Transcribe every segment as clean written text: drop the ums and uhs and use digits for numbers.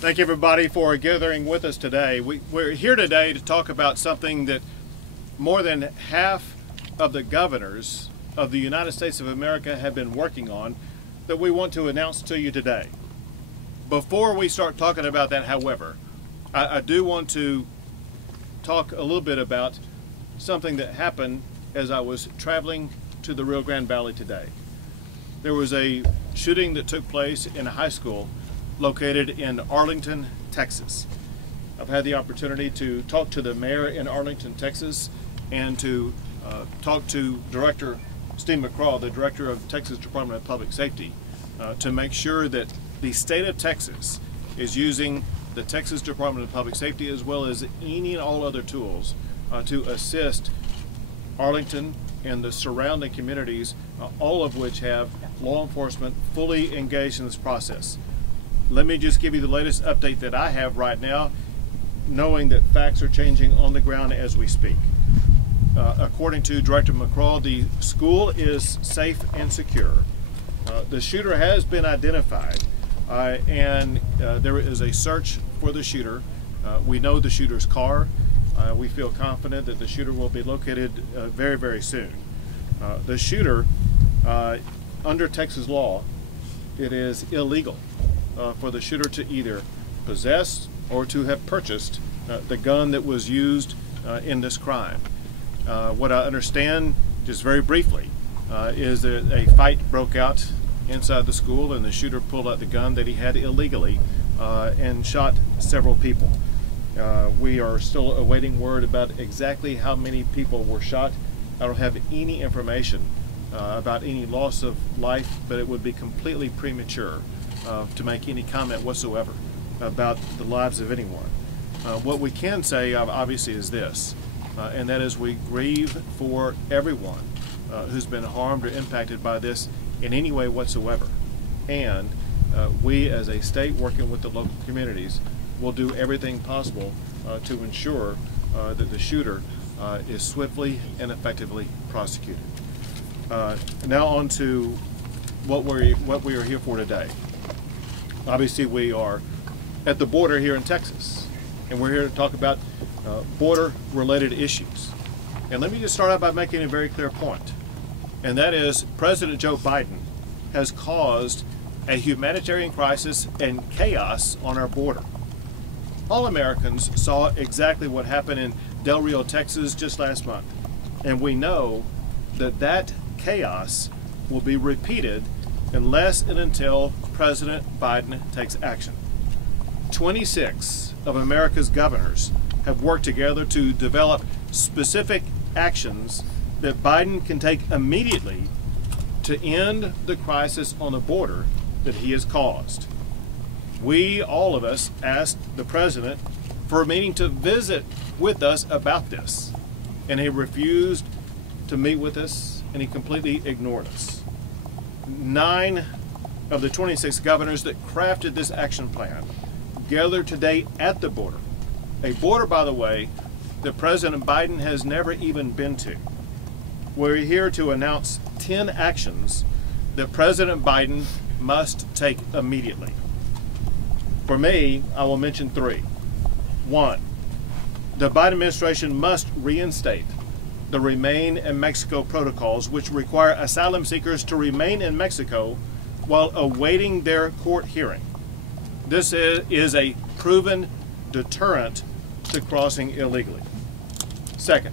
Thank you, everybody, for gathering with us today. We're here today to talk about something that more than half of the governors of the United States of America have been working on that we want to announce to you today. Before we start talking about that, however, I do want to talk a little bit about something that happened as I was traveling to the Rio Grande Valley today. There was a shooting that took place in a high school located in Arlington, Texas. I've had the opportunity to talk to the mayor in Arlington, Texas, and to talk to Director Steve McCraw, the director of the Texas Department of Public Safety, to make sure that the state of Texas is using the Texas Department of Public Safety as well as any and all other tools to assist Arlington and the surrounding communities, all of which have law enforcement fully engaged in this process. Let me just give you the latest update that I have right now, knowing that facts are changing on the ground as we speak. According to Director McCraw, the school is safe and secure. The shooter has been identified, and there is a search for the shooter. We know the shooter's car. We feel confident that the shooter will be located very, very soon. The shooter, under Texas law, it is illegal for the shooter to either possess or to have purchased the gun that was used in this crime. What I understand, just very briefly, is that a fight broke out inside the school and the shooter pulled out the gun that he had illegally and shot several people. We are still awaiting word about exactly how many people were shot. I don't have any information about any loss of life, but it would be completely premature to make any comment whatsoever about the lives of anyone. What we can say, obviously, is this, and that is we grieve for everyone who's been harmed or impacted by this in any way whatsoever. And we, as a state working with the local communities, will do everything possible to ensure that the shooter is swiftly and effectively prosecuted. Now on to what we are here for today. Obviously, we are at the border here in Texas, and we're here to talk about border-related issues. And let me just start out by making a very clear point, and that is President Joe Biden has caused a humanitarian crisis and chaos on our border. All Americans saw exactly what happened in Del Rio, Texas just last month, and we know that that chaos will be repeated unless and until President Biden takes action. 26 of America's governors have worked together to develop specific actions that Biden can take immediately to end the crisis on the border that he has caused. We, all of us, asked the president for a meeting to visit with us about this, and he refused to meet with us, and he completely ignored us. 9 of the 26 governors that crafted this action plan gathered today at the border, a border, by the way, that President Biden has never even been to. We're here to announce 10 actions that President Biden must take immediately. For me, I will mention 3. 1, the Biden administration must reinstate the Remain in Mexico protocols, which require asylum seekers to remain in Mexico while awaiting their court hearing. This is a proven deterrent to crossing illegally. 2nd,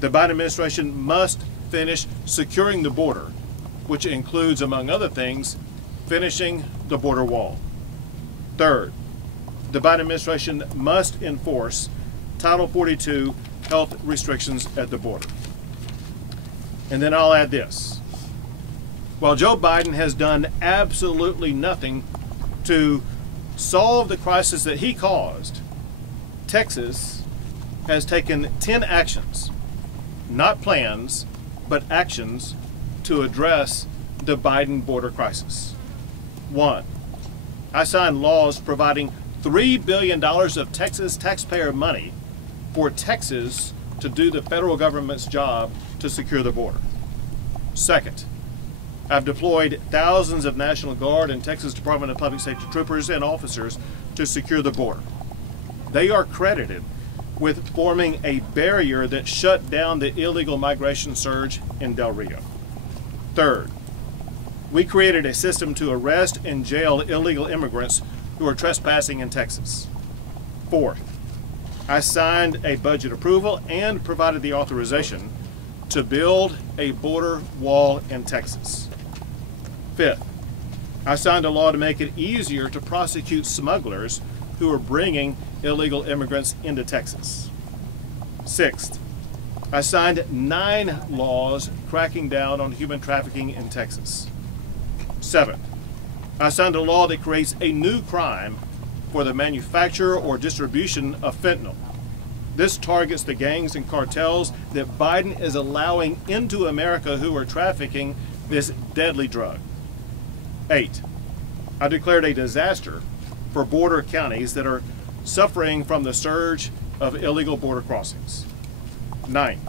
the Biden administration must finish securing the border, which includes, among other things, finishing the border wall. 3rd, the Biden administration must enforce Title 42 health restrictions at the border. And then I'll add this. While Joe Biden has done absolutely nothing to solve the crisis that he caused, Texas has taken 10 actions, not plans, but actions to address the Biden border crisis. 1, I signed laws providing $3 billion of Texas taxpayer money for Texas to do the federal government's job to secure the border. 2nd, I've deployed thousands of National Guard and Texas Department of Public Safety troopers and officers to secure the border. They are credited with forming a barrier that shut down the illegal migration surge in Del Rio. Third, we created a system to arrest and jail illegal immigrants who are trespassing in Texas. Fourth, I signed a budget approval and provided the authorization to build a border wall in Texas. Fifth, I signed a law to make it easier to prosecute smugglers who are bringing illegal immigrants into Texas. Sixth, I signed 9 laws cracking down on human trafficking in Texas. Seventh, I signed a law that creates a new crime for the manufacture or distribution of fentanyl. This targets the gangs and cartels that Biden is allowing into America who are trafficking this deadly drug. 8, I declared a disaster for border counties that are suffering from the surge of illegal border crossings. 9,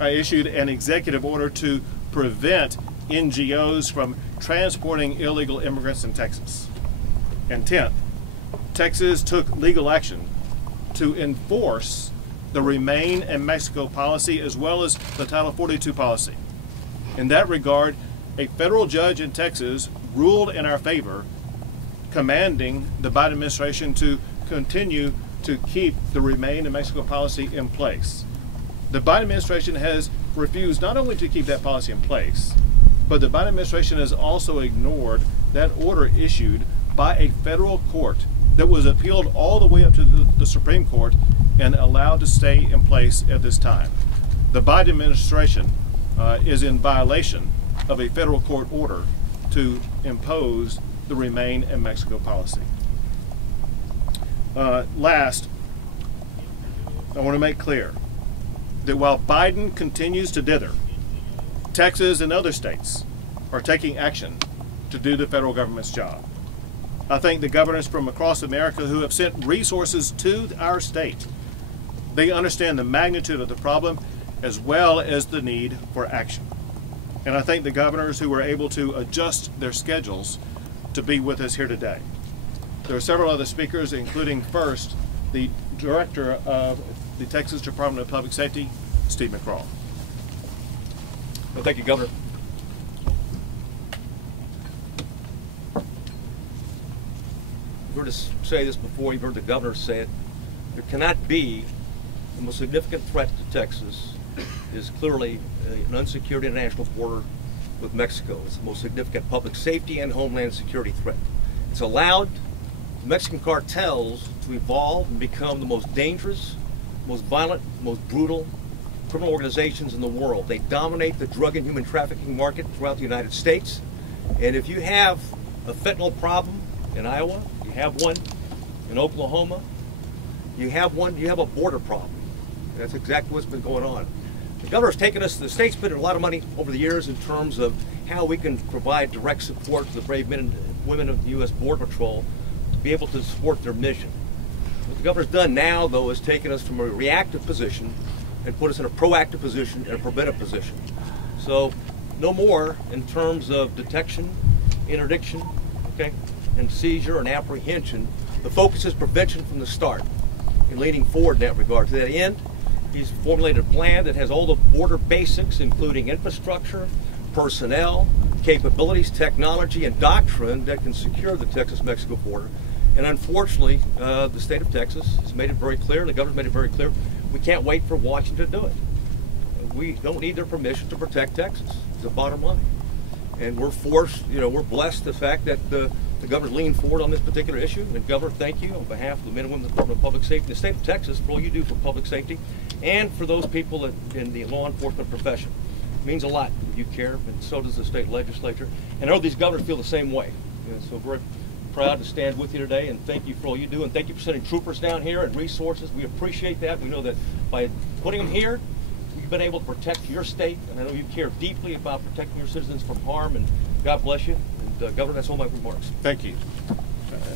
I issued an executive order to prevent NGOs from transporting illegal immigrants in Texas. And 10th, Texas took legal action to enforce the Remain in Mexico policy as well as the Title 42 policy. In that regard, a federal judge in Texas ruled in our favor, commanding the Biden administration to continue to keep the Remain in Mexico policy in place. The Biden administration has refused not only to keep that policy in place, but the Biden administration has also ignored that order issued by a federal court that was appealed all the way up to the Supreme Court and allowed to stay in place at this time. The Biden administration is in violation of a federal court order to impose the Remain in Mexico policy. Last, I want to make clear that while Biden continues to dither, Texas and other states are taking action to do the federal government's job. I thank the governors from across America who have sent resources to our state. They understand the magnitude of the problem as well as the need for action. And I thank the governors who were able to adjust their schedules to be with us here today. There are several other speakers, including first, the Director of the Texas Department of Public Safety, Steve McCraw. Well, thank you, Governor. You've heard us say this before, you've heard the Governor say it. There cannot be the most significant threat to Texas is clearly an unsecured international border with Mexico. It's the most significant public safety and homeland security threat. It's allowed the Mexican cartels to evolve and become the most dangerous, most violent, most brutal criminal organizations in the world. They dominate the drug and human trafficking market throughout the United States. And if you have a fentanyl problem in Iowa, you have one in Oklahoma, you have a border problem. And that's exactly what's been going on. The governor's taken us, the state's spent a lot of money over the years in terms of how we can provide direct support to the brave men and women of the U.S. Border Patrol to be able to support their mission. What the governor's done now, though, is taken us from a reactive position and put us in a proactive position and a preventive position. So no more in terms of detection, interdiction, okay, and seizure and apprehension. The focus is prevention from the start and leading forward in that regard. To that end, he's formulated a plan that has all the border basics, including infrastructure, personnel, capabilities, technology, and doctrine that can secure the Texas-Mexico border. And unfortunately, the state of Texas has made it very clear, the governor's made it very clear, we can't wait for Washington to do it. We don't need their permission to protect Texas. It's the bottom line. And we're forced, we're blessed the fact that the governor's leaned forward on this particular issue. And Governor, thank you on behalf of the men and women of the Department of Public Safety and the state of Texas for all you do for public safety and for those people in the law enforcement profession. It means a lot. You care, and so does the state legislature. And I know these governors feel the same way. And so we're proud to stand with you today, and thank you for all you do, and thank you for sending troopers down here and resources. We appreciate that. We know that by putting them here, you've been able to protect your state, and I know you care deeply about protecting your citizens from harm, and God bless you. And Governor, that's all my remarks. Thank you.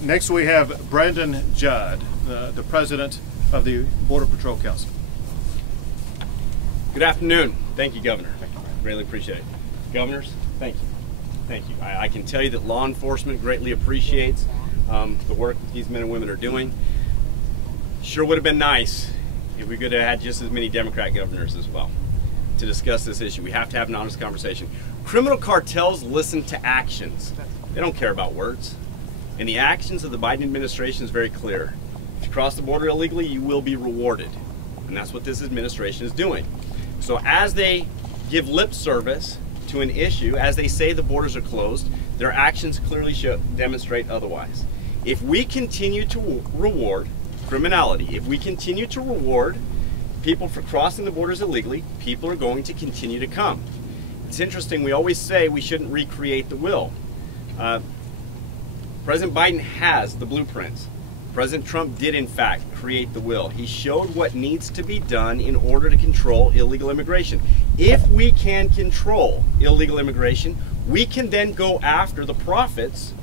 Next we have Brandon Judd, the President of the Border Patrol Council. Good afternoon. Thank you, Governor. Thank you. Really appreciate it. Governors, thank you. Thank you. I can tell you that law enforcement greatly appreciates the work that these men and women are doing. Sure would have been nice if we could have had just as many Democrat governors as well to discuss this issue. We have to have an honest conversation. Criminal cartels listen to actions. They don't care about words. And the actions of the Biden administration is very clear. If you cross the border illegally, you will be rewarded. And that's what this administration is doing. So as they give lip service to an issue, as they say the borders are closed, their actions clearly demonstrate otherwise. If we continue to reward criminality, if we continue to reward people for crossing the borders illegally, people are going to continue to come. It's interesting, we always say we shouldn't recreate the wheel. President Biden has the blueprints. President Trump did in fact create the wheel. He showed what needs to be done in order to control illegal immigration. If we can control illegal immigration, we can then go after the profits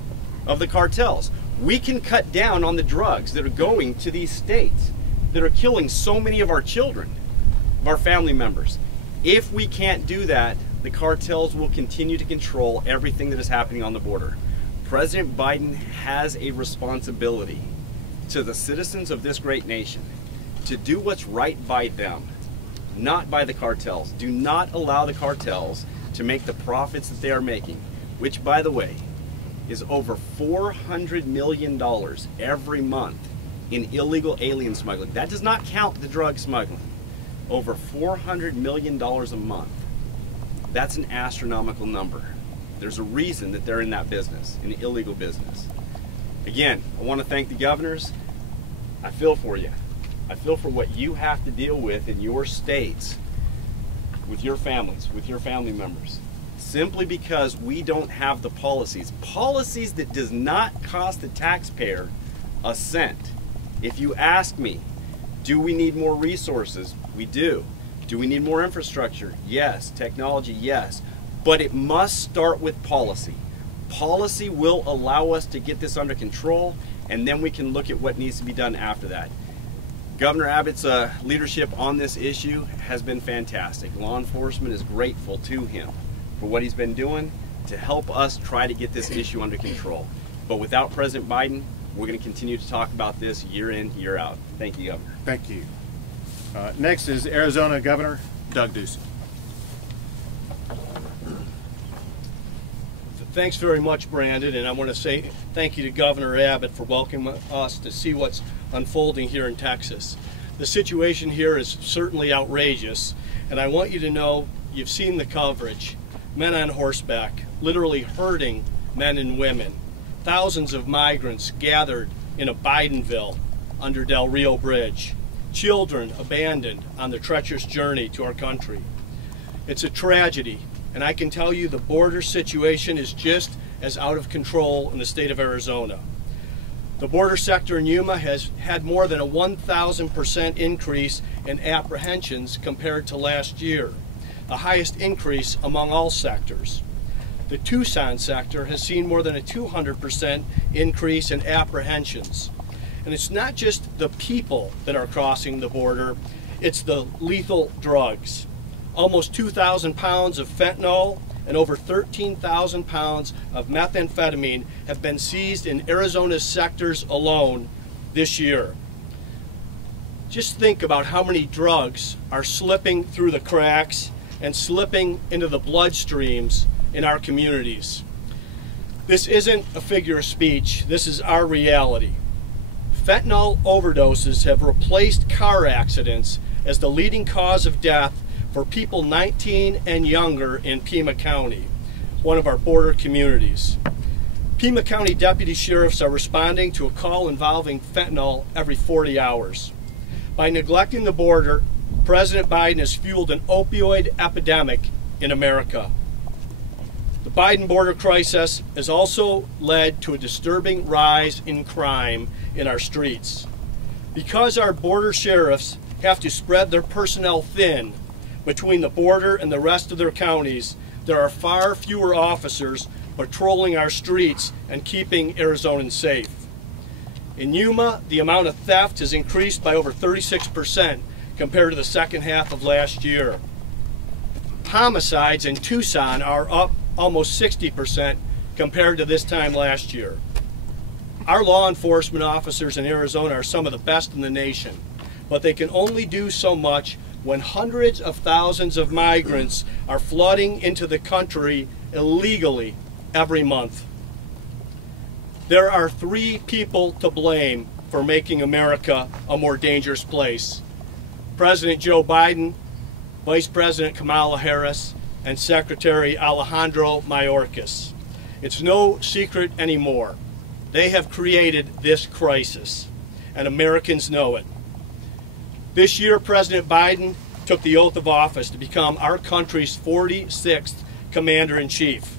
of the cartels. We can cut down on the drugs that are going to these states that are killing so many of our children, of our family members. If we can't do that, the cartels will continue to control everything that is happening on the border. President Biden has a responsibility to the citizens of this great nation to do what's right by them, not by the cartels. Do not allow the cartels to make the profits that they are making, which, by the way, is over $400 million every month in illegal alien smuggling. That does not count the drug smuggling. Over $400 million a month. That's an astronomical number. There's a reason that they're in that business, in the illegal business. Again, I want to thank the governors. I feel for you. I feel for what you have to deal with in your states, with your families, with your family members, simply because we don't have the policies that does not cost the taxpayer a cent. If you ask me, do we need more resources? We do. Do we need more infrastructure? Yes. Technology? Yes. But it must start with policy. Policy will allow us to get this under control, and then we can look at what needs to be done after that. Governor Abbott's leadership on this issue has been fantastic. Law enforcement is grateful to him for what he's been doing to help us try to get this issue under control. But without President Biden, we're going to continue to talk about this year in, year out. Thank you, Governor. Thank you. Next is Arizona Governor Doug Ducey. Thanks very much, Brandon, and I want to say thank you to Governor Abbott for welcoming us to see what's unfolding here in Texas. The situation here is certainly outrageous, and I want you to know you've seen the coverage. Men on horseback, literally herding men and women. Thousands of migrants gathered in a Bidenville under Del Rio Bridge. Children abandoned on their treacherous journey to our country. It's a tragedy. And I can tell you the border situation is just as out of control in the state of Arizona. The border sector in Yuma has had more than a 1,000% increase in apprehensions compared to last year, the highest increase among all sectors. The Tucson sector has seen more than a 200% increase in apprehensions. And it's not just the people that are crossing the border, it's the lethal drugs. Almost 2,000 pounds of fentanyl and over 13,000 pounds of methamphetamine have been seized in Arizona's sectors alone this year. Just think about how many drugs are slipping through the cracks and slipping into the bloodstreams in our communities. This isn't a figure of speech, this is our reality. Fentanyl overdoses have replaced car accidents as the leading cause of death for people 19 and younger in Pima County, one of our border communities. Pima County deputy sheriffs are responding to a call involving fentanyl every 40 hours. By neglecting the border, President Biden has fueled an opioid epidemic in America. The Biden border crisis has also led to a disturbing rise in crime in our streets. Because our border sheriffs have to spread their personnel thin between the border and the rest of their counties, there are far fewer officers patrolling our streets and keeping Arizonans safe. In Yuma, the amount of theft has increased by over 36% compared to the second half of last year. Homicides in Tucson are up almost 60% compared to this time last year. Our law enforcement officers in Arizona are some of the best in the nation, but they can only do so much when hundreds of thousands of migrants are flooding into the country illegally every month. There are 3 people to blame for making America a more dangerous place: President Joe Biden, Vice President Kamala Harris, and Secretary Alejandro Mayorkas. It's no secret anymore. They have created this crisis, and Americans know it. This year, President Biden took the oath of office to become our country's 46th Commander-in-Chief.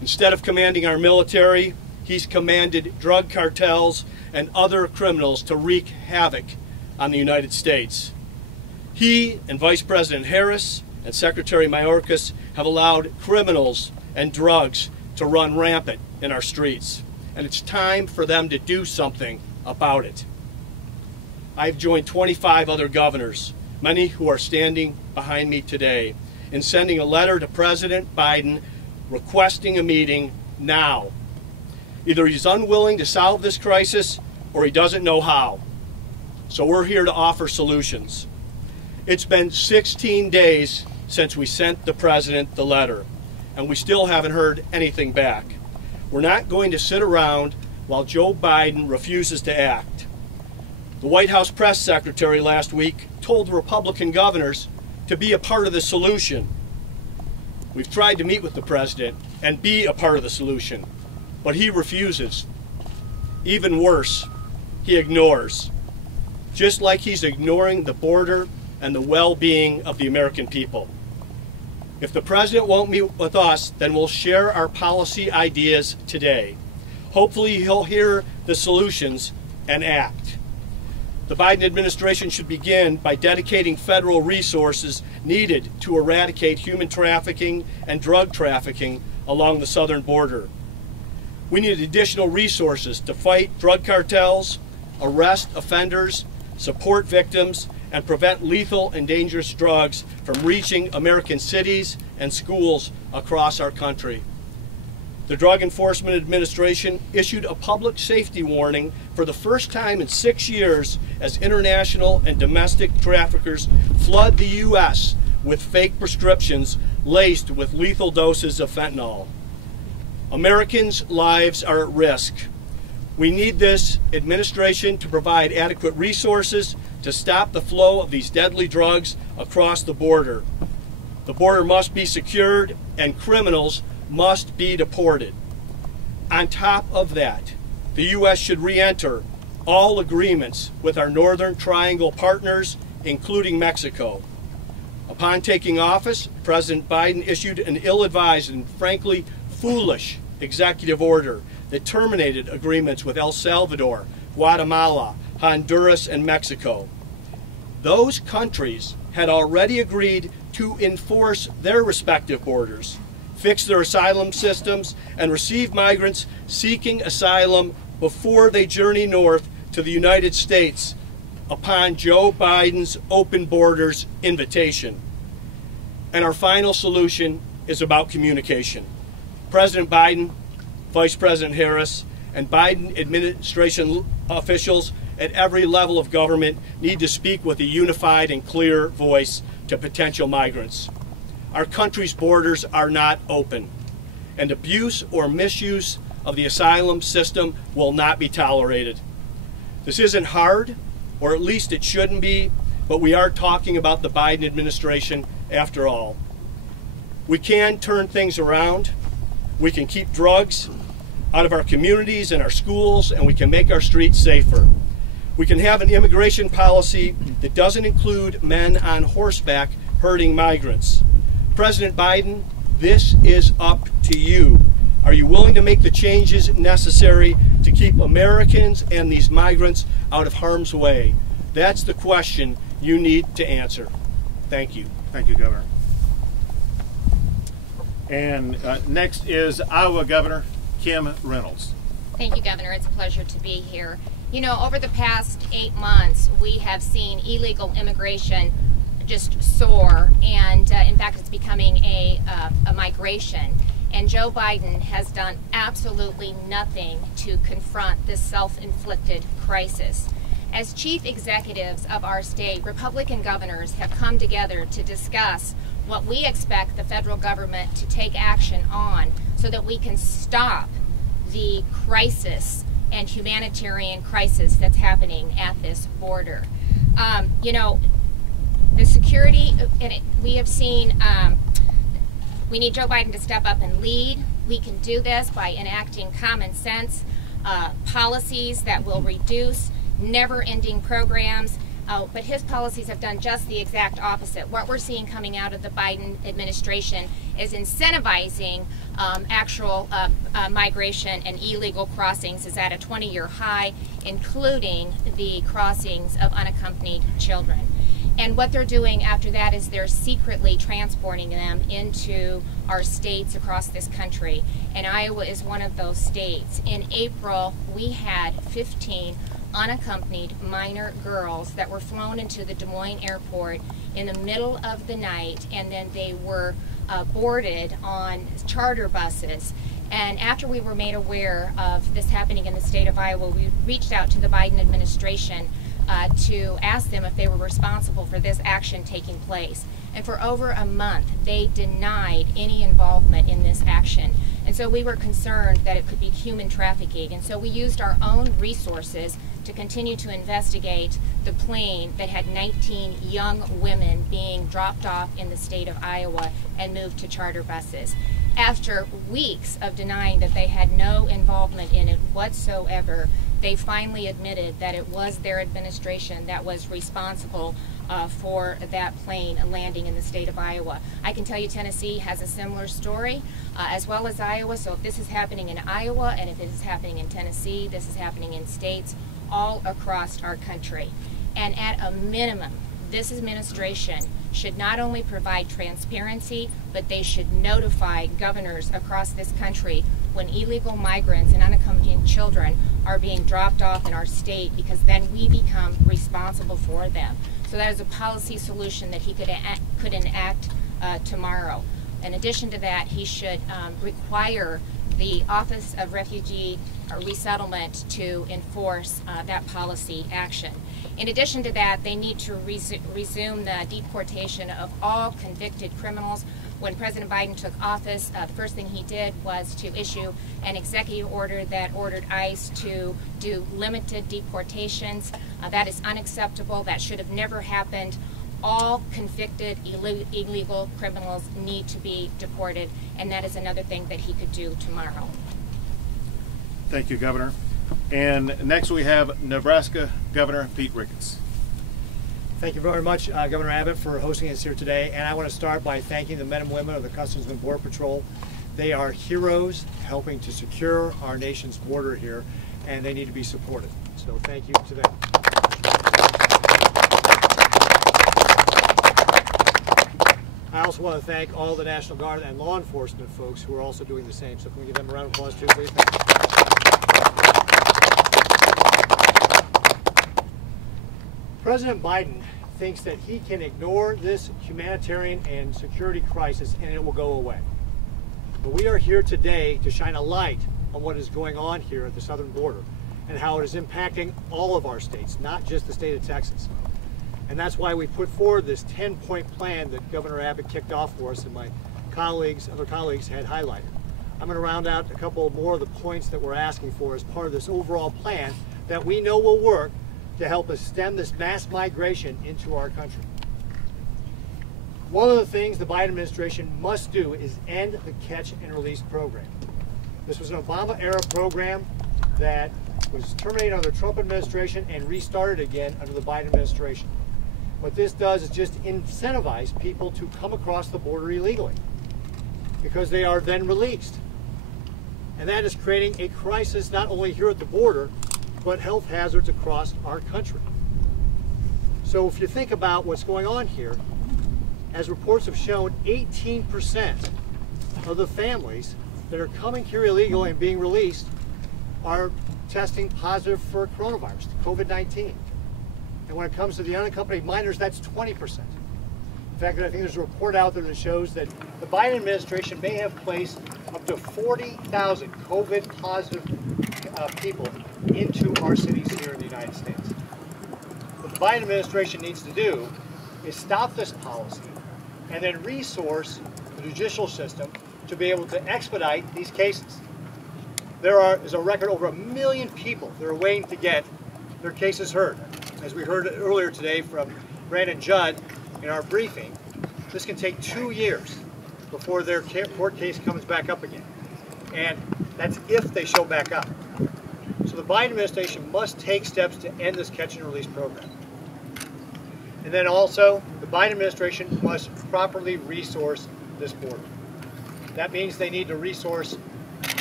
Instead of commanding our military, he's commanded drug cartels and other criminals to wreak havoc on the United States. He and Vice President Harris and Secretary Mayorkas have allowed criminals and drugs to run rampant in our streets, and it's time for them to do something about it. I've joined 25 other governors, many who are standing behind me today, in sending a letter to President Biden requesting a meeting now. Either he's unwilling to solve this crisis or he doesn't know how. So we're here to offer solutions. It's been 16 days since we sent the President the letter, and we still haven't heard anything back. We're not going to sit around while Joe Biden refuses to act. The White House press secretary last week told Republican governors to be a part of the solution. We've tried to meet with the President and be a part of the solution, but he refuses. Even worse, he ignores, just like he's ignoring the border and the well-being of the American people. If the President won't meet with us, then we'll share our policy ideas today. Hopefully he'll hear the solutions and act. The Biden administration should begin by dedicating federal resources needed to eradicate human trafficking and drug trafficking along the southern border. We need additional resources to fight drug cartels, arrest offenders, support victims, and prevent lethal and dangerous drugs from reaching American cities and schools across our country. The Drug Enforcement Administration issued a public safety warning for the first time in 6 years as international and domestic traffickers flood the U.S. with fake prescriptions laced with lethal doses of fentanyl. Americans' lives are at risk. We need this administration to provide adequate resources to stop the flow of these deadly drugs across the border. The border must be secured and criminals must be deported. On top of that, the U.S. should re-enter all agreements with our Northern Triangle partners, including Mexico. Upon taking office, President Biden issued an ill-advised and frankly foolish executive order that terminated agreements with El Salvador, Guatemala, Honduras, and Mexico. Those countries had already agreed to enforce their respective borders, fix their asylum systems, and receive migrants seeking asylum before they journey north to the United States upon Joe Biden's open borders invitation. And our final solution is about communication. President Biden, Vice President Harris, and Biden administration officials at every level of government need to speak with a unified and clear voice to potential migrants. Our country's borders are not open, and abuse or misuse of the asylum system will not be tolerated. This isn't hard, or at least it shouldn't be, but we are talking about the Biden administration after all. We can turn things around. We can keep drugs out of our communities and our schools, and we can make our streets safer. We can have an immigration policy that doesn't include men on horseback herding migrants. President Biden, this is up to you. Are you willing to make the changes necessary to keep Americans and these migrants out of harm's way? That's the question you need to answer. Thank you. Thank you, Governor. And next is Iowa Governor Kim Reynolds. Thank you, Governor. It's a pleasure to be here. You know, over the past 8 months, we have seen illegal immigration just soar, and in fact, it's becoming a migration. And Joe Biden has done absolutely nothing to confront this self-inflicted crisis. As chief executives of our state, Republican governors have come together to discuss what we expect the federal government to take action on so that we can stop the crisis and humanitarian crisis that's happening at this border. You know, the security, we have seen, we need Joe Biden to step up and lead. We can do this by enacting common sense policies that will reduce never-ending programs, but his policies have done just the exact opposite. What we're seeing coming out of the Biden administration is incentivizing actual migration, and illegal crossings is at a 20-year high, including the crossings of unaccompanied children. And what they're doing after that is they're secretly transporting them into our states across this country. And Iowa is one of those states. In April, we had 15 unaccompanied minor girls that were flown into the Des Moines airport in the middle of the night, and then they were boarded on charter buses. And after we were made aware of this happening in the state of Iowa, we reached out to the Biden administration to ask them if they were responsible for this action taking place. And for over a month, they denied any involvement in this action. And so we were concerned that it could be human trafficking. And so we used our own resources to continue to investigate the plane that had 19 young women being dropped off in the state of Iowa and moved to charter buses. After weeks of denying that they had no involvement in it whatsoever, they finally admitted that it was their administration that was responsible for that plane landing in the state of Iowa. I can tell you Tennessee has a similar story, as well as Iowa. So if this is happening in Iowa, and if it is happening in Tennessee, this is happening in states all across our country. And at a minimum, this administration should not only provide transparency, but they should notify governors across this country when illegal migrants and unaccompanied children are being dropped off in our state, because then we become responsible for them. So that is a policy solution that he could enact tomorrow. In addition to that, he should require the Office of Refugee Resettlement to enforce that policy action. In addition to that, they need to resume the deportation of all convicted criminals. When President Biden took office, the first thing he did was to issue an executive order that ordered ICE to do limited deportations. That is unacceptable. That should have never happened. All convicted illegal criminals need to be deported, and that is another thing that he could do tomorrow. Thank you, Governor. And next we have Nebraska Governor Pete Ricketts. Thank you very much, Governor Abbott, for hosting us here today. And I want to start by thanking the men and women of the Customs and Border Patrol. They are heroes helping to secure our nation's border here, and they need to be supported. So thank you to them. I also want to thank all the National Guard and law enforcement folks who are also doing the same. So can we give them a round of applause too, please? Thank you. President Biden thinks that he can ignore this humanitarian and security crisis and it will go away. But we are here today to shine a light on what is going on here at the southern border and how it is impacting all of our states, not just the state of Texas. And that's why we put forward this 10-point plan that Governor Abbott kicked off for us and my other colleagues had highlighted. I'm going to round out a couple more of the points that we're asking for as part of this overall plan that we know will work to help us stem this mass migration into our country. One of the things the Biden administration must do is end the catch and release program. This was an Obama-era program that was terminated under the Trump administration and restarted again under the Biden administration. What this does is just incentivize people to come across the border illegally because they are then released. And that is creating a crisis not only here at the border, but health hazards across our country. So if you think about what's going on here, as reports have shown, 18% of the families that are coming here illegally and being released are testing positive for coronavirus, COVID-19. And when it comes to the unaccompanied minors, that's 20%. In fact, I think there's a report out there that shows that the Biden administration may have placed up to 40,000 COVID positive people into our cities here in the United States. What the Biden administration needs to do is stop this policy and then resource the judicial system to be able to expedite these cases. There is a record over 1 million people that are waiting to get their cases heard. As we heard earlier today from Brandon Judd in our briefing, this can take 2 years before their court case comes back up again. And that's if they show back up. So the Biden administration must take steps to end this catch and release program. And then also, the Biden administration must properly resource this border. That means they need to resource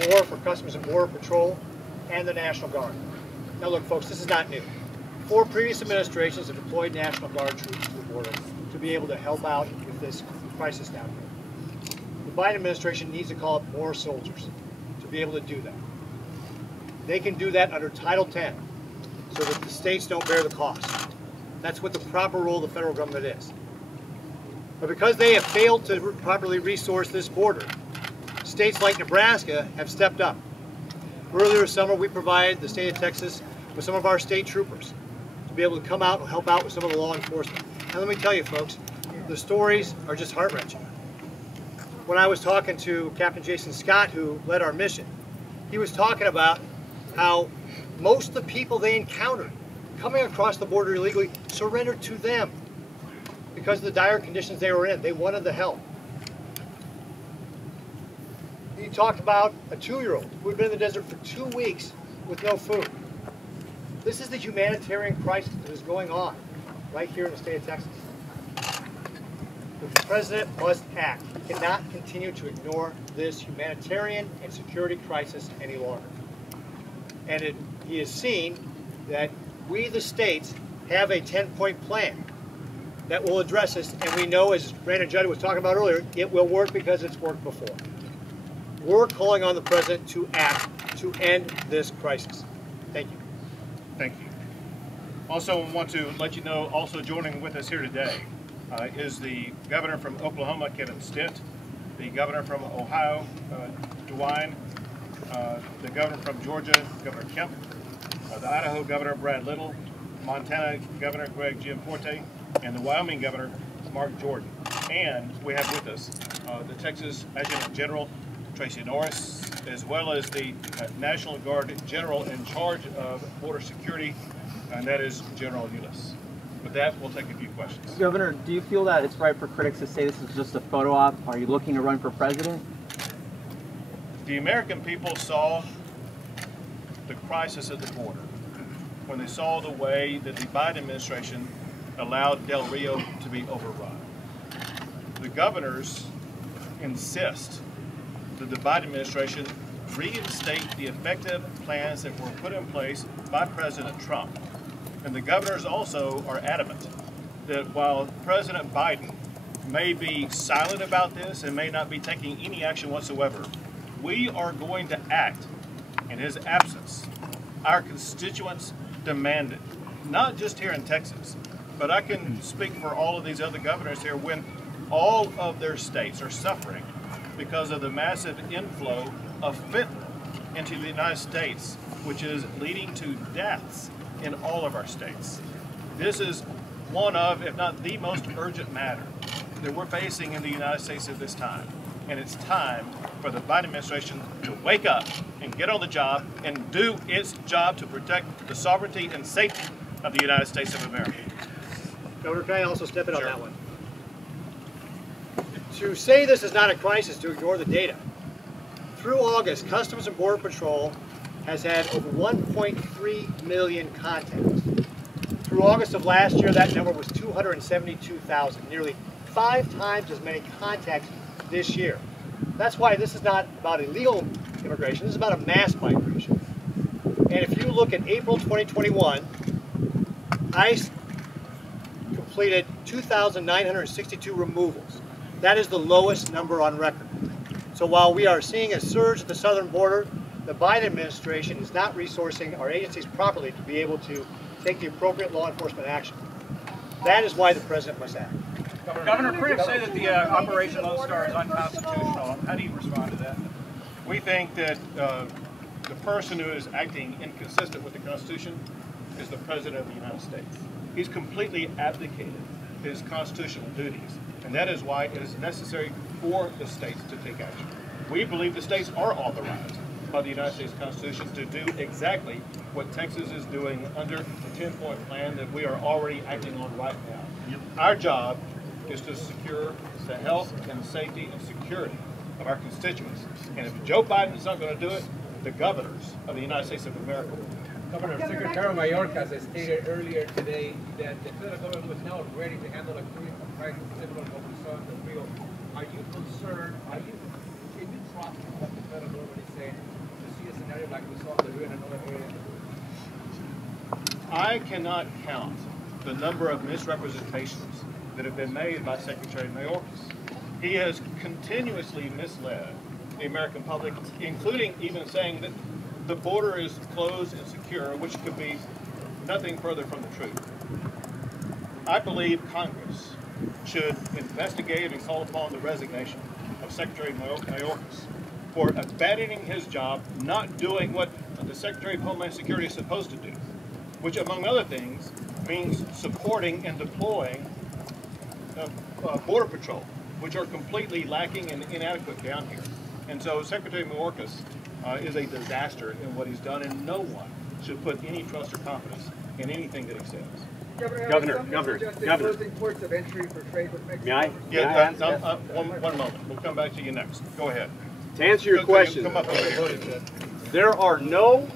more for Customs and Border Patrol and the National Guard. Now look, folks, this is not new. 4 previous administrations have deployed National Guard troops to the border to be able to help out with this crisis down here. The Biden administration needs to call up more soldiers to be able to do that. They can do that under Title 10 so that the states don't bear the cost. That's what the proper role of the federal government is. But because they have failed to properly resource this border, states like Nebraska have stepped up. Earlier this summer, we provided the state of Texas with some of our state troopers to be able to come out and help out with some of the law enforcement. And let me tell you, folks, the stories are just heart-wrenching. When I was talking to Captain Jason Scott, who led our mission, he was talking about how most of the people they encountered coming across the border illegally surrendered to them because of the dire conditions they were in. They wanted the help. He talked about a 2-year-old who had been in the desert for 2 weeks with no food. This is the humanitarian crisis that is going on right here in the state of Texas. The president must act. He cannot continue to ignore this humanitarian and security crisis any longer. And he has seen that we, the states, have a 10-point plan that will address this, and we know, as Brandon Judd was talking about earlier, it will work because it's worked before. We're calling on the president to act to end this crisis. Thank you. Thank you. Also want to let you know, also joining with us here today is the governor from Oklahoma, Kevin Stitt, the governor from Ohio, DeWine, the governor from Georgia, Governor Kemp, the Idaho governor, Brad Little, Montana governor, Greg Abbott, and the Wyoming governor, Mark Jordan. And we have with us the Texas Adjutant General, Tracy Norris, as well as the National Guard General in charge of border security, and that is General Ulis. With that, we'll take a few questions. Governor, do you feel that it's right for critics to say this is just a photo op? Are you looking to run for president? The American people saw the crisis at the border when they saw the way that the Biden administration allowed Del Rio to be overrun. The governors insist that the Biden administration reinstate the effective plans that were put in place by President Trump. And the governors also are adamant that while President Biden may be silent about this and may not be taking any action whatsoever, we are going to act in his absence. Our constituents demand it, not just here in Texas, but I can speak for all of these other governors here when all of their states are suffering because of the massive inflow of fentanyl into the United States, which is leading to deaths in all of our states. This is one of, if not the most urgent matter that we're facing in the United States at this time. And it's time for the Biden administration to wake up and get on the job and do its job to protect the sovereignty and safety of the United States of America. Governor, can I also step in on that one? To say this is not a crisis, to ignore the data. Through August, Customs and Border Patrol has had over 1.3 million contacts. Through August of last year, that number was 272,000, nearly 5 times as many contacts this year. That's why this is not about illegal immigration, this is about a mass migration. And if you look at April 2021, ICE completed 2,962 removals. That is the lowest number on record. So while we are seeing a surge at the southern border, the Biden administration is not resourcing our agencies properly to be able to take the appropriate law enforcement action. That is why the president must act. Governor, critics say that the Operation Lone Star is unconstitutional. How do you respond to that? We think that the person who is acting inconsistent with the Constitution is the President of the United States. He's completely abdicated his constitutional duties, and that is why it is necessary for the states to take action. We believe the states are authorized by the United States Constitution to do exactly what Texas is doing under the 10-point plan that we are already acting on right now. Our job is to secure the health and safety and security of our constituents. And if Joe Biden is not going to do it, the governors of the United States of America will do it. Governor, Secretary Mayorkas has stated earlier today that the federal government was now ready to handle a crisis similar to what we saw in the Rio. Are you concerned? Can you trust what the federal government is saying to see a scenario like we saw in the Rio and another area? I cannot count the number of misrepresentations that have been made by Secretary Mayorkas. He has continuously misled the American public, including even saying that the border is closed and secure, which could be nothing further from the truth. I believe Congress should investigate and call upon the resignation of Secretary Mayorkas for abandoning his job, not doing what the Secretary of Homeland Security is supposed to do, which, among other things, means supporting and deploying Border Patrol, which are completely lacking and inadequate down here. And so Secretary Mayorkas is a disaster in what he's done, and no one should put any trust or confidence in anything that he says. Governor. Ports of entry for trade with Mexico. May I? Yeah, one moment. We'll come back to you next. Go ahead. To answer your question, Come up there are no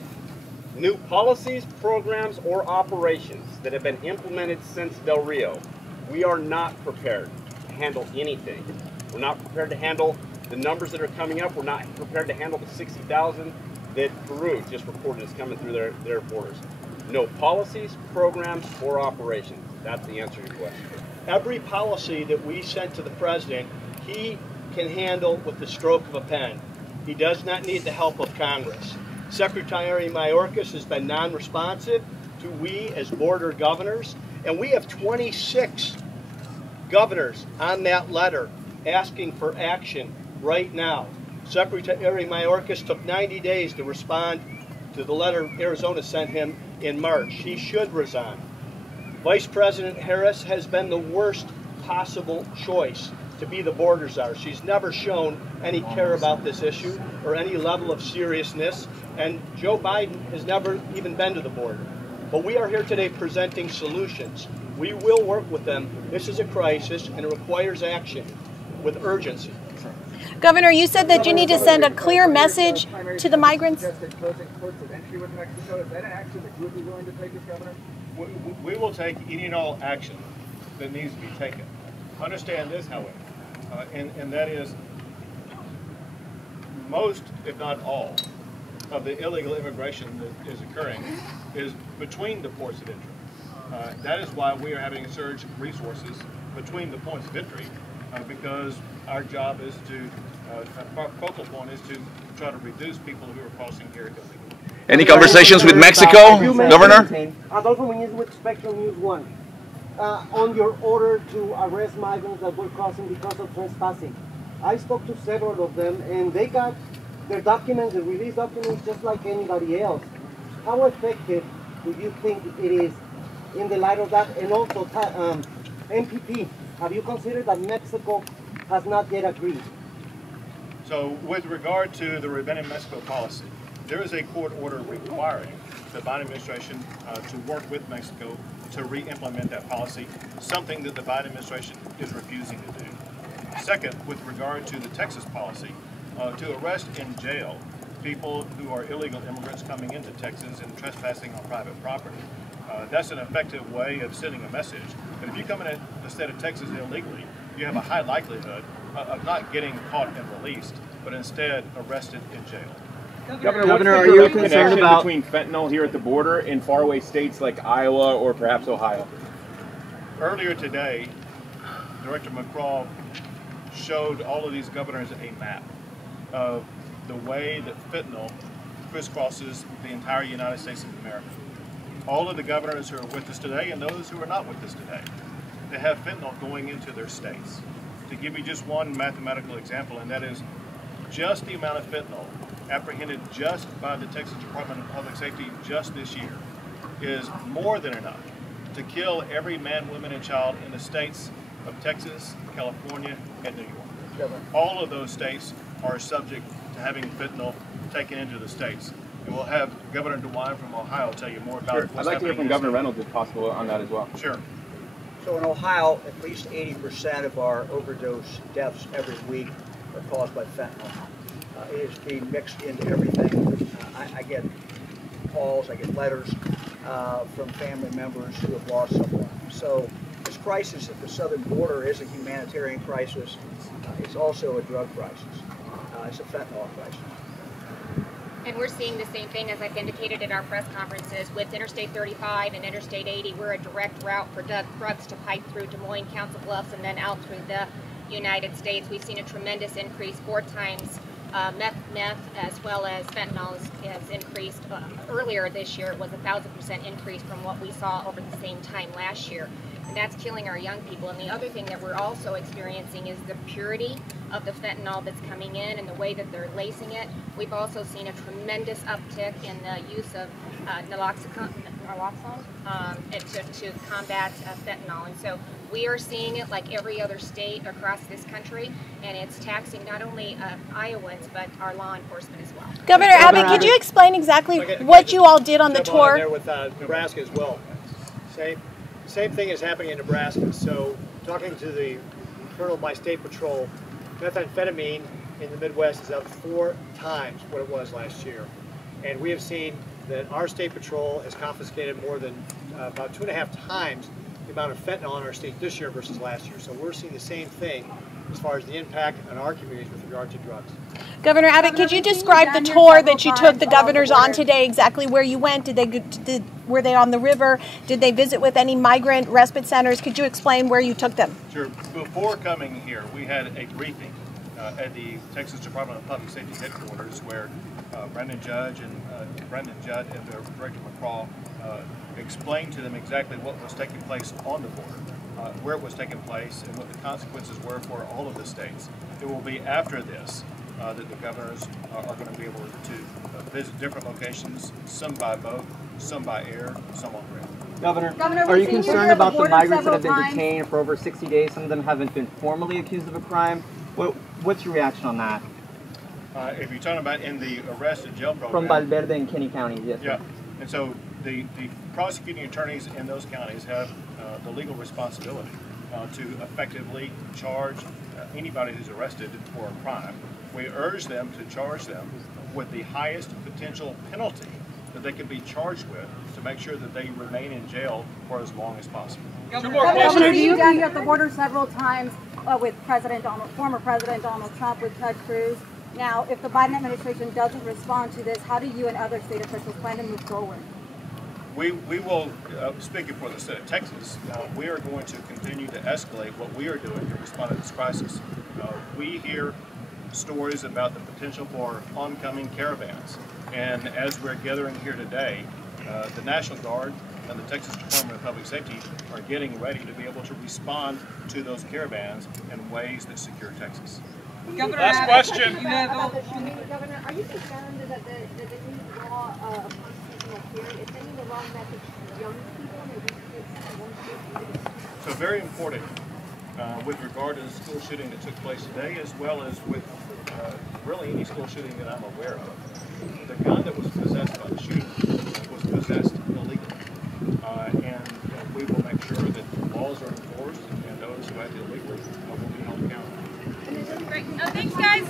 new policies, programs, or operations that have been implemented since Del Rio. We are not prepared to handle anything. We're not prepared to handle the numbers that are coming up. We're not prepared to handle the 60,000 that Peru just reported is coming through their borders. No policies, programs, or operations. That's the answer to your question. Every policy that we sent to the president, he can handle with the stroke of a pen. He does not need the help of Congress. Secretary Mayorkas has been non-responsive to we as border governors, and we have 26 governors on that letter asking for action right now. Secretary Mayorkas took 90 days to respond to the letter Arizona sent him in March. He should resign. Vice President Harris has been the worst possible choice to be the border czar. She's never shown any care about this issue or any level of seriousness, and Joe Biden has never even been to the border. But we are here today presenting solutions. We will work with them. This is a crisis, and it requires action with urgency. Governor, you said that you need to send a clear message to the migrants. We will take any and all action that needs to be taken. Understand this, however, and that is most, if not all, of the illegal immigration that is occurring is between the ports of entry. That is why we are having to surge resources between the points of entry, because our job is to, our focal point is to try to reduce people who are crossing here illegally. Any conversations with Mexico, Governor? Adolfo Muñiz with Spectrum News 1. On your order to arrest migrants that were crossing because of trespassing, I spoke to several of them, and they got their documents, the release documents, just like anybody else. How effective do you think it is in the light of that? And also, MPP, have you considered that Mexico has not yet agreed? So with regard to the Revenge Mexico policy, there is a court order requiring the Biden administration to work with Mexico to re-implement that policy, something that the Biden administration is refusing to do. Second, with regard to the Texas policy, to arrest in jail people who are illegal immigrants coming into Texas and trespassing on private property, that's an effective way of sending a message. But if you come into the state of Texas illegally, you have a high likelihood of not getting caught and released, but instead arrested in jail. Governor, are you concerned about between fentanyl here at the border in faraway states like Iowa or perhaps Ohio? Earlier today, Director McCraw showed all of these governors a map of the way that fentanyl crisscrosses the entire United States of America. All of the governors who are with us today and those who are not with us today that have fentanyl going into their states. To give you just one mathematical example, and that is just the amount of fentanyl apprehended just by the Texas Department of Public Safety just this year is more than enough to kill every man, woman, and child in the states of Texas, California, and New York. All of those states are subject to having fentanyl taken into the states. And we'll have Governor DeWine from Ohio tell you more about Sure. what's I'd like to hear from happening Governor Reynolds if possible on that as well. Sure. So in Ohio, at least 80% of our overdose deaths every week are caused by fentanyl. It is being mixed into everything. I get calls, I get letters from family members who have lost someone. So this crisis at the southern border is a humanitarian crisis. It's also a drug crisis. It's a fentanyl crisis. And we're seeing the same thing, as I've indicated at our press conferences, with Interstate 35 and Interstate 80. We're a direct route for drugs to pipe through Des Moines, Council Bluffs, and then out through the United States. We've seen a tremendous increase, 4 times meth as well as fentanyl has increased. Earlier this year, it was 1,000% increase from what we saw over the same time last year. And that's killing our young people. And the other thing that we're also experiencing is the purity of the fentanyl that's coming in and the way that they're lacing it. We've also seen a tremendous uptick in the use of naloxone to combat fentanyl. And so we are seeing it like every other state across this country, and it's taxing not only Iowans, but our law enforcement as well. Governor Abbott, could you explain exactly what you all did on the tour? There with Nebraska as well. Same thing is happening in Nebraska. So talking to the colonel of my state patrol, methamphetamine in the Midwest is up 4 times what it was last year. And we have seen that our state patrol has confiscated more than about 2.5 times the amount of fentanyl in our state this year versus last year. So we're seeing the same thing as far as the impact on our communities with regard to drugs. Governor Abbott, could you describe the tour that you took the governors on today, exactly where you went? Were they on the river? Did they visit with any migrant respite centers? Could you explain where you took them? Sure. Before coming here, we had a briefing at the Texas Department of Public Safety headquarters where Brendan Judd and Director McCraw explained to them exactly what was taking place on the border, where it was taking place, and what the consequences were for all of the states. It will be after this that the governors are going to be able to visit different locations, some by boat, some by air, some on rail. Governor, are you concerned about the migrants that have been detained for over 60 days? Some of them haven't been formally accused of a crime. What's your reaction on that? If you're talking about in the arrest and jail program. From Valverde and Kenny County, yes. Yeah, and so the prosecuting attorneys in those counties have the legal responsibility to effectively charge anybody who's arrested for a crime. We urge them to charge them with the highest potential penalty that they can be charged with to make sure that they remain in jail for as long as possible. Governor, you've been at the border several times with former President Donald Trump, with Ted Cruz. Now, if the Biden administration doesn't respond to this, how do you and other state officials plan to move forward? We will, speaking for the state of Texas, we are going to continue to escalate what we are doing to respond to this crisis. We hear stories about the potential for oncoming caravans, and as we're gathering here today, the National Guard and the Texas Department of Public Safety are getting ready to be able to respond to those caravans in ways that secure Texas. Governor Last question. Governor, are you concerned that the new law of constitutional theory is sending the wrong message to young people? So very important with regard to the school shooting that took place today, as well as with really any school shooting that I'm aware of. The gun that was possessed by the shooter was possessed illegally. And we will make sure that laws are enforced and those who act illegally will be held accountable. Great. Thanks, guys.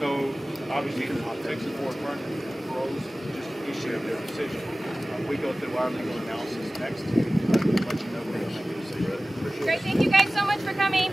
So obviously the Texas Board of Parole just issued their decision. We go through our legal analysis next to let you know where to make a decision. Great. Thank you guys so much for coming.